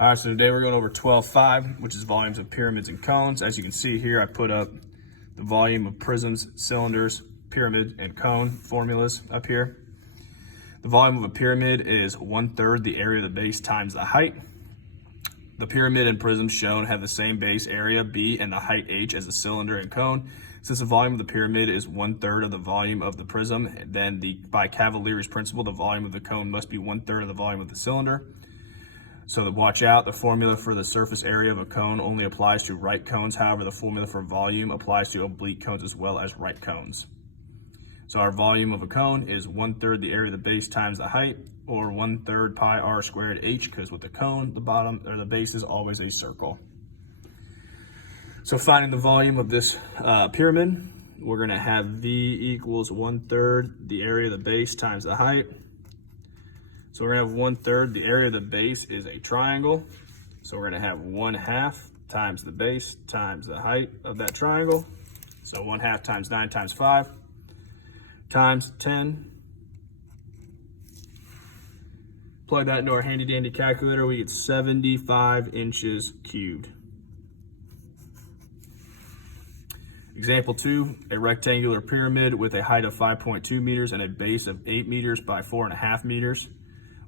All right, so today we're going over 12.5, which is volumes of pyramids and cones. As you can see here, I put up the volume of prisms, cylinders, pyramid, and cone formulas up here. The volume of a pyramid is 1/3 the area of the base times the height. The pyramid and prism shown have the same base area, B, and the height, H, as the cylinder and cone. Since the volume of the pyramid is 1/3 of the volume of the prism, then by Cavalier's principle, the volume of the cone must be 1/3 of the volume of the cylinder. So watch out, the formula for the surface area of a cone only applies to right cones. However, the formula for volume applies to oblique cones as well as right cones. So our volume of a cone is 1/3 the area of the base times the height, or 1/3 pi r squared h, because with the cone, the bottom or the base is always a circle. So finding the volume of this pyramid, we're going to have V equals 1/3 the area of the base times the height. So we're going to have 1/3, the area of the base is a triangle. So we're going to have 1/2 times the base times the height of that triangle. So 1/2 times 9 times 5 times 10. Plug that into our handy dandy calculator, we get 75 inches cubed. Example 2, a rectangular pyramid with a height of 5.2 meters and a base of 8 meters by 4.5 meters.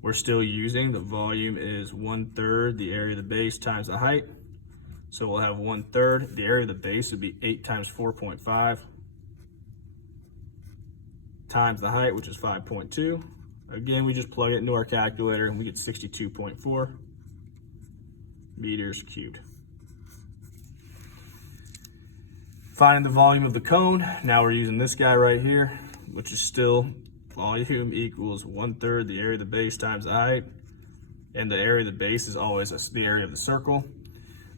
We're still using the volume is 1/3 the area of the base times the height. So we'll have 1/3, the area of the base would be 8 times 4.5 times the height, which is 5.2. Again, we just plug it into our calculator and we get 62.4 meters cubed. Finding the volume of the cone, now we're using this guy right here, which is still volume equals 1/3 the area of the base times the height. And the area of the base is always the area of the circle.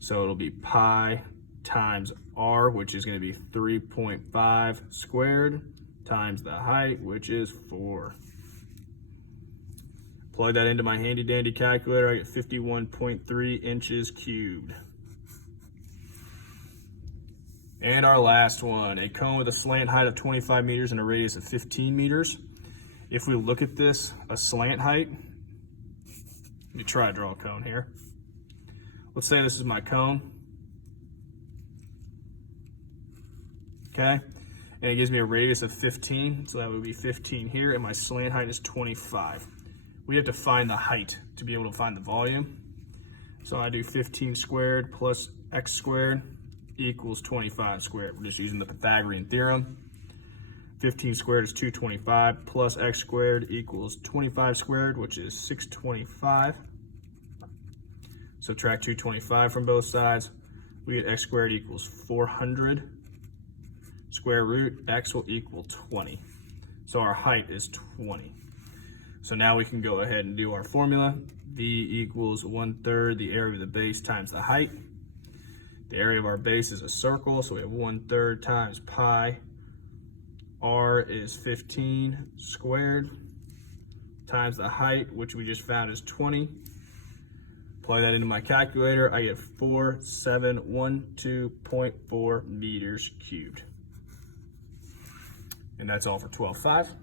So it'll be pi times r, which is going to be 3.5 squared, times the height, which is 4. Plug that into my handy dandy calculator, I get 51.3 inches cubed. And our last one, a cone with a slant height of 25 meters and a radius of 15 meters. If we look at this, a slant height, let me try to draw a cone here. Let's say this is my cone. Okay, and it gives me a radius of 15, so that would be 15 here, and my slant height is 25. We have to find the height to be able to find the volume. So I do 15 squared plus x squared equals 25 squared. We're just using the Pythagorean theorem. 15 squared is 225 plus x squared equals 25 squared, which is 625. Subtract 225 from both sides. We get x squared equals 400. Square root x will equal 20. So our height is 20. So now we can go ahead and do our formula. V equals 1/3 the area of the base times the height. The area of our base is a circle, so we have 1/3 times pi. R is 15 squared times the height, which we just found is 20. Plug that into my calculator, I get 4712.4 meters cubed. And that's all for 12.5.